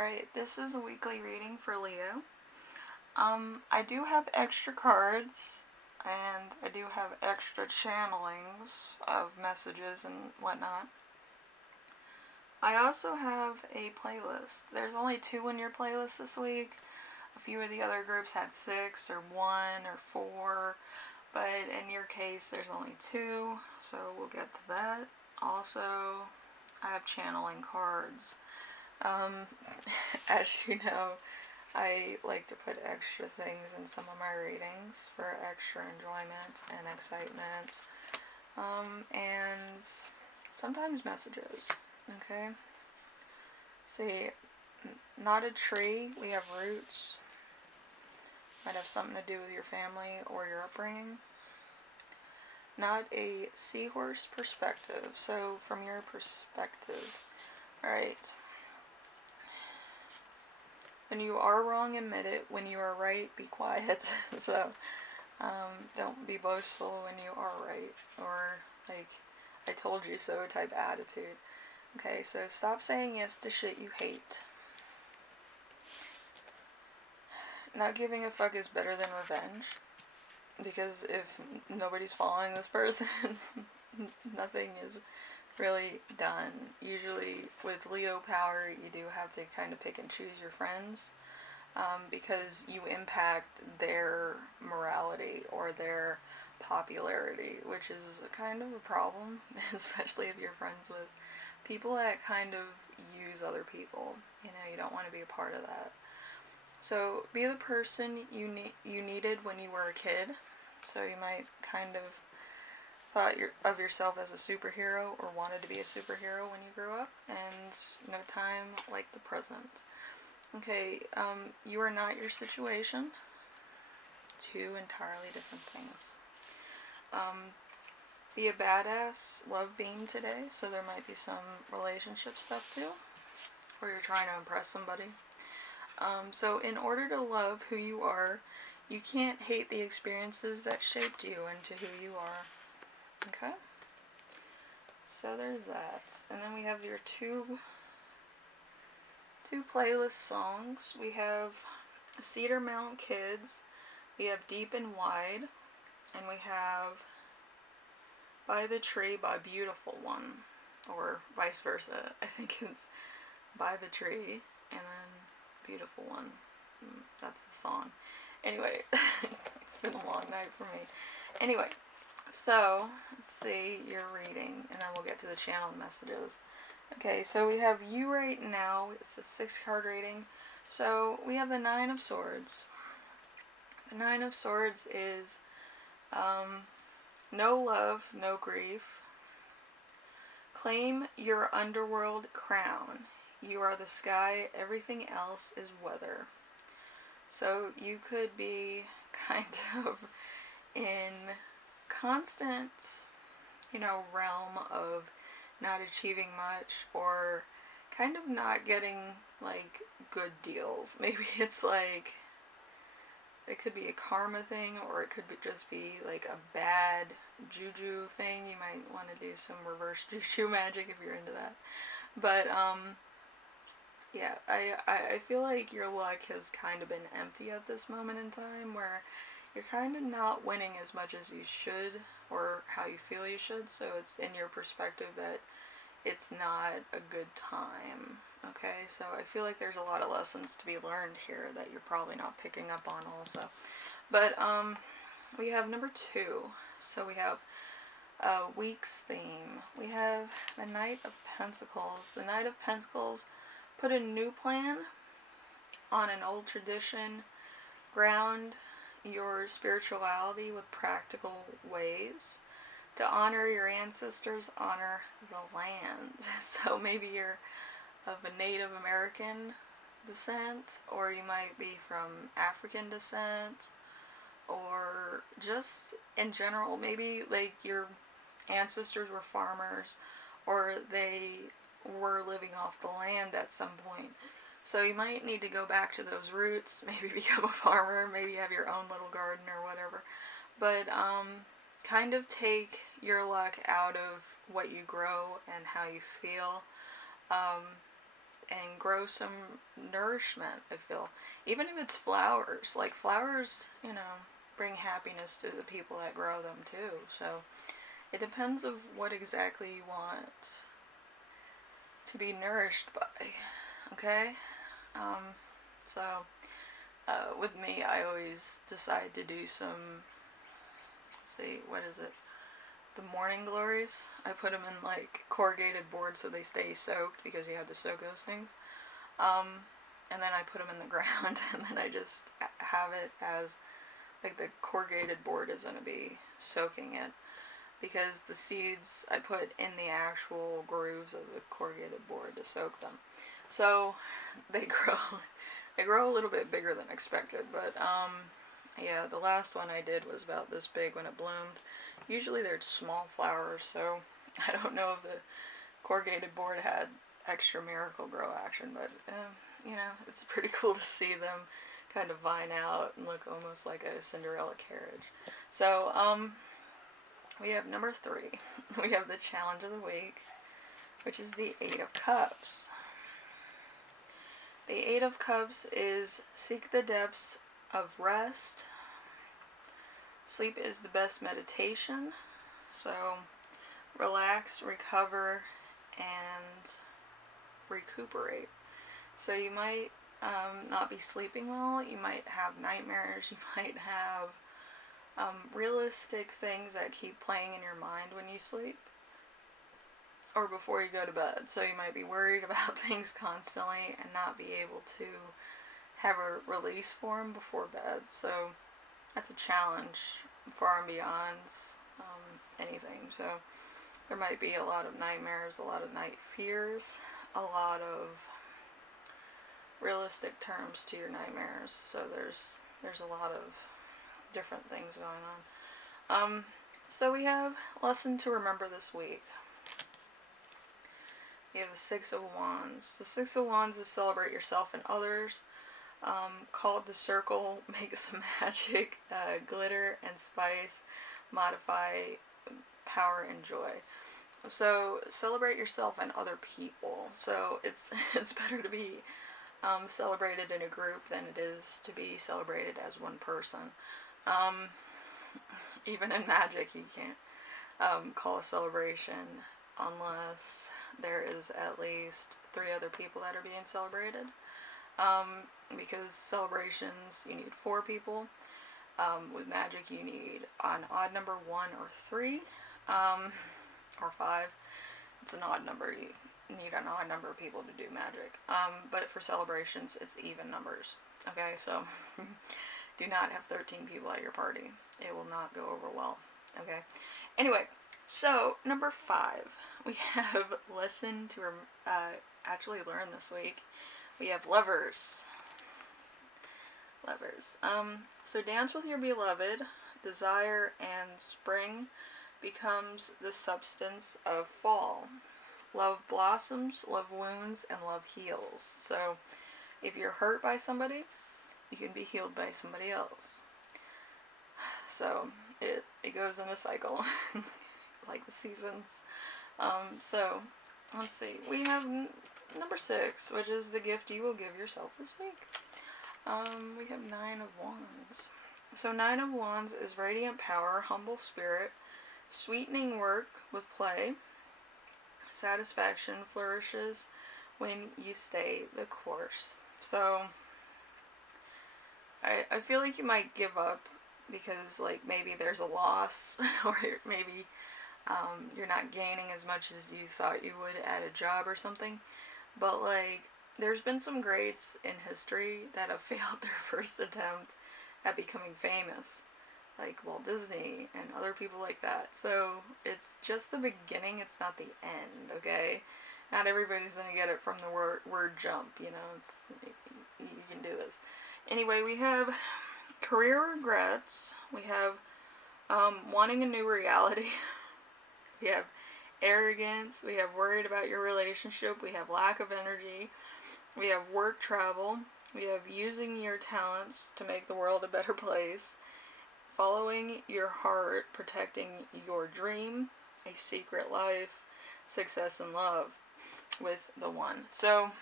Alright, this is a weekly reading for Leo. I do have extra cards, and I do have extra channelings of messages and whatnot. I also have a playlist. There's only 2 in your playlist this week. A few of the other groups had 6 or 1 or 4, but in your case there's only 2, so we'll get to that. Also, I have channeling cards. As you know, I like to put extra things in some of my readings for extra enjoyment and excitement, and sometimes messages, okay? See, not a tree, we have roots. Might have something to do with your family or your upbringing. Not a seahorse perspective, so from your perspective. Alright. When you are wrong, admit it. When you are right, be quiet. So, don't be boastful when you are right. Or, like, I told you so type attitude. Okay, so stop saying yes to shit you hate. Not giving a fuck is better than revenge. Because if nobody's following this person, nothing is really done. Usually with Leo power, you do have to kind of pick and choose your friends, because you impact their morality or their popularity, which is kind of a problem, especially if you're friends with people that kind of use other people. You know, you don't want to be a part of that. So be the person you needed when you were a kid. So you might kind of thought of yourself as a superhero or wanted to be a superhero when you grew up, and no time like the present. Okay, you are not your situation. 2 entirely different things. Be a badass, love being today, so there might be some relationship stuff too, where you're trying to impress somebody. So in order to love who you are, you can't hate the experiences that shaped you into who you are. Okay? So there's that. And then we have your two playlist songs. We have Cedarmont Kids, we have Deep and Wide, and we have By the Tree by Beautiful One, or vice versa. I think it's By the Tree and then Beautiful One. That's the song. Anyway, it's been a long night for me. Anyway, so let's see your reading, and then we'll get to the channeled messages. Okay, so we have you right now. It's a 6-card reading. So we have the 9 of Swords. The 9 of Swords is no love, no grief. Claim your underworld crown. You are the sky, everything else is weather. So you could be kind of in constant, realm of not achieving much, or kind of not getting, like, good deals. Maybe it's like, it could be a karma thing, or it could just be like a bad juju thing. You might want to do some reverse juju magic if you're into that. But, yeah, I feel like your luck has kind of been empty at this moment in time, where you're kind of not winning as much as you should, or how you feel you should, so it's in your perspective that it's not a good time. Okay, so I feel like there's a lot of lessons to be learned here that you're probably not picking up on also. But, we have number 2. So we have a week's theme. We have the Knight of Pentacles. The Knight of Pentacles put a new plan on an old tradition. Ground your spirituality with practical ways. To honor your ancestors, honor the land. So maybe you're of a Native American descent, or you might be from African descent, or just in general, maybe like your ancestors were farmers, or they were living off the land at some point. So you might need to go back to those roots, maybe become a farmer, maybe have your own little garden or whatever. But kind of take your luck out of what you grow and how you feel, and grow some nourishment, I feel. Even if it's flowers. Like, flowers, you know, bring happiness to the people that grow them too. So it depends of what exactly you want to be nourished by. Okay? So with me, I always decide to do some, let's see, what is it? The morning glories. I put them in like corrugated board so they stay soaked, because you have to soak those things. And then I put them in the ground, and then I just have it as like the corrugated board is going to be soaking it, because the seeds I put in the actual grooves of the corrugated board to soak them. So they grow a little bit bigger than expected, but yeah, the last one I did was about this big when it bloomed. Usually they're small flowers, so I don't know if the corrugated board had extra miracle grow action, but you know, it's pretty cool to see them kind of vine out and look almost like a Cinderella carriage. So we have number 3. We have the challenge of the week, which is the 8 of Cups. The 8 of Cups is seek the depths of rest. Sleep is the best meditation. So relax, recover, and recuperate. So you might not be sleeping well. You might have nightmares. You might have realistic things that keep playing in your mind when you sleep, or before you go to bed. So you might be worried about things constantly and not be able to have a release for them before bed. So that's a challenge far and beyond anything. So there might be a lot of nightmares, a lot of night fears, a lot of realistic terms to your nightmares. So there's a lot of different things going on. So we have lesson to remember this week. You have a 6 of Wands. The 6 of Wands is celebrate yourself and others. Called the circle, make some magic, glitter and spice, modify power and joy. So celebrate yourself and other people. So it's better to be celebrated in a group than it is to be celebrated as one person. Even in magic, you can't call a celebration unless there is at least 3 other people that are being celebrated. Because celebrations, you need 4 people. With magic, you need an odd number 1 or 3, or 5. It's an odd number. You need an odd number of people to do magic. But for celebrations, it's even numbers. Okay, so do not have 13 people at your party. It will not go over well. Okay. Anyway, so number 5, we have lesson to actually learn this week. We have lovers. Lovers. So dance with your beloved. Desire and spring becomes the substance of fall. Love blossoms, love wounds, and love heals. So if you're hurt by somebody, you can be healed by somebody else. So it goes in a cycle, like the seasons. So let's see. We have number 6, which is the gift you will give yourself this week. We have 9 of Wands. So 9 of Wands is radiant power, humble spirit, sweetening work with play. Satisfaction flourishes when you stay the course. So I feel like you might give up because, like, maybe there's a loss, or maybe you're not gaining as much as you thought you would at a job or something. But, like, there's been some greats in history that have failed their first attempt at becoming famous, like Walt Disney and other people like that. So it's just the beginning, it's not the end, okay? Not everybody's gonna get it from the word jump, you know. You can do this. Anyway, we have career regrets. We have wanting a new reality. We have arrogance. We have worried about your relationship. We have lack of energy. We have work travel. We have using your talents to make the world a better place. Following your heart, protecting your dream, a secret life, success and love with the 1. So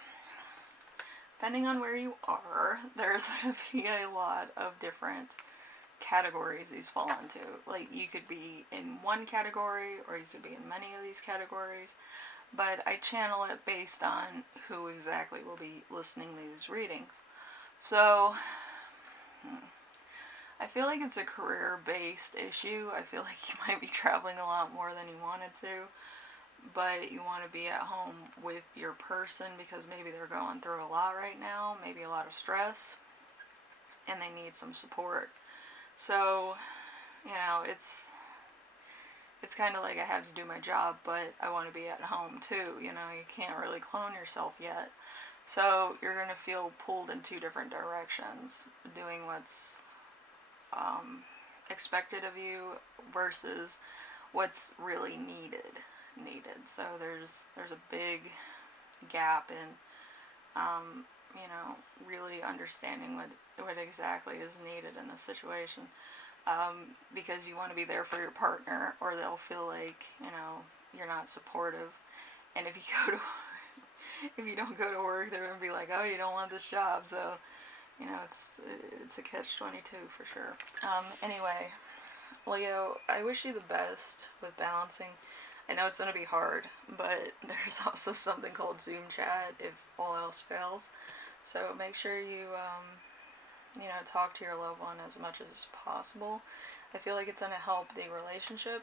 depending on where you are, there's going to be a lot of different categories these fall into. Like, you could be in one category or you could be in many of these categories, but I channel it based on who exactly will be listening to these readings. So I feel like it's a career-based issue. I feel like you might be traveling a lot more than you wanted to, but you want to be at home with your person because maybe they're going through a lot right now, maybe a lot of stress, and they need some support. So, you know, it's kind of like I have to do my job, but I want to be at home too. You know, you can't really clone yourself yet. So you're going to feel pulled in two different directions, doing what's expected of you versus what's really needed. So there's a big gap in you know, really understanding what exactly is needed in this situation, because you want to be there for your partner, or they'll feel like, you know, you're not supportive. And if you don't go to work, they're gonna be like, oh, you don't want this job. So, you know, it's a catch-22 for sure. Anyway, Leo, I wish you the best with balancing. I know it's going to be hard, but there's also something called Zoom chat if all else fails. So make sure you, you know, talk to your loved one as much as possible. I feel like it's going to help the relationship.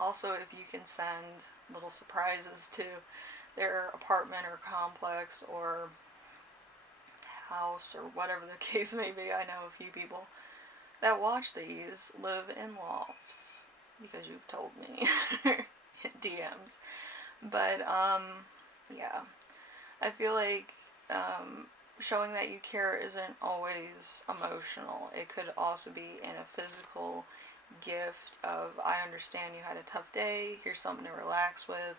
Also, if you can send little surprises to their apartment or complex or house or whatever the case may be. I know a few people that watch these live in lofts because you've told me in DMs. But yeah, I feel like showing that you care isn't always emotional. It could also be in a physical gift of, I understand you had a tough day, here's something to relax with,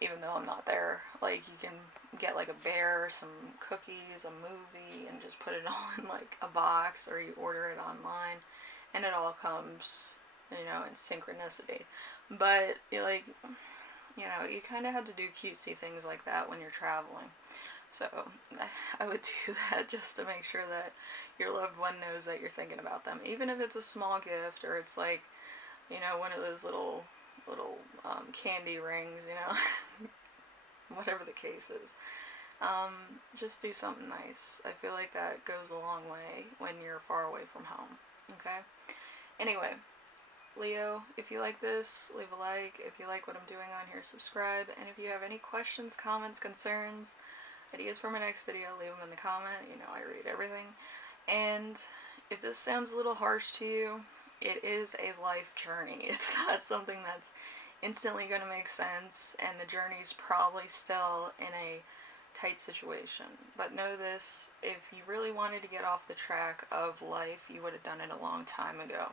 even though I'm not there. Like, you can get like a bear, some cookies, a movie, and just put it all in like a box, or you order it online, and it all comes, you know, in synchronicity. But you like, you know, you kind of have to do cutesy things like that when you're traveling. So I would do that just to make sure that your loved one knows that you're thinking about them, even if it's a small gift, or it's like, you know, one of those little candy rings, you know, whatever the case is. Just do something nice. I feel like that goes a long way when you're far away from home. Okay? Anyway, Leo, if you like this, leave a like. If you like what I'm doing on here, subscribe. And if you have any questions, comments, concerns, ideas for my next video, leave them in the comment. You know, I read everything. And if this sounds a little harsh to you, it is a life journey. It's not something that's instantly going to make sense, and the journey's probably still in a tight situation. But know this, if you really wanted to get off the track of life, you would have done it a long time ago.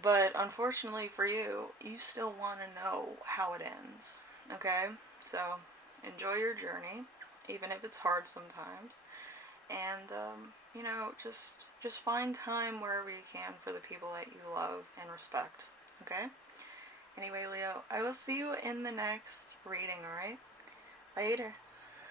But unfortunately for you, you still want to know how it ends. Okay? So enjoy your journey, even if it's hard sometimes. And, you know, just find time wherever you can for the people that you love and respect. Okay? Anyway, Leo, I will see you in the next reading, alright? Later.